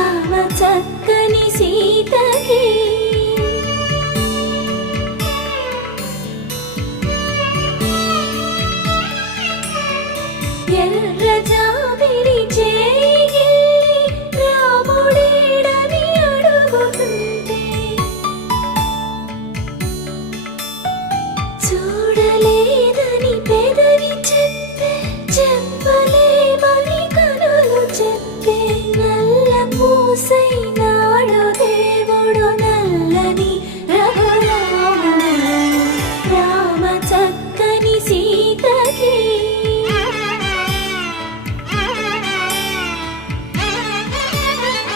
రామ చక్కని సీతకి ఎర్ర జాబిలి చేయి రాముడేడని అడుగుతుంటే చూడలేదని పెదవి చెప్పే చెప్పలేమని కనులు చెప్పే నల్ల పూసై